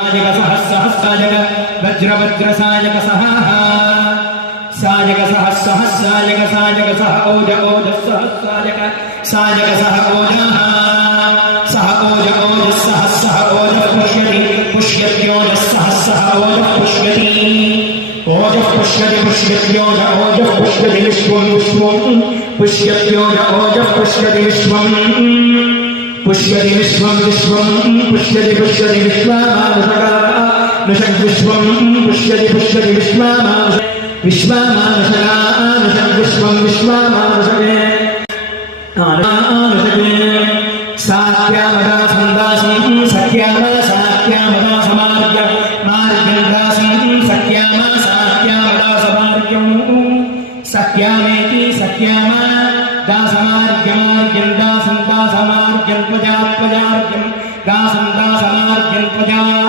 सहस्राजक वज्र वज्र साजक साजक सहस्राजक साजक सह ओज ओज सहस्राजक साजक सह ओज ओज सह ओज पुष्यति पुष्यत्योज सह ओज पुष्यति ओज पुष्यति पुष्यत्योज ओज पुष्यति विश्वं विश्वं पुष्यत्योज ओज पुष्यति विश्वं पुष्यति विश्वं विश्वं पुष्यति पुष्यति विश्वामानुषगा विश्वं पुष्यति पुष्यति विश्वामानुषगा विश्वं विश्वामानुषगे साक्यामदा संदासं सख्यामा साक्यामदा समार्ग मार्गदासं सख्यामा साक्यामदा समार्गं सख्यामेति सख्यामा दासमार्गं दासं दासमार्गं प्रजा प्रजार्गं दासं दासमार्गं प्रजा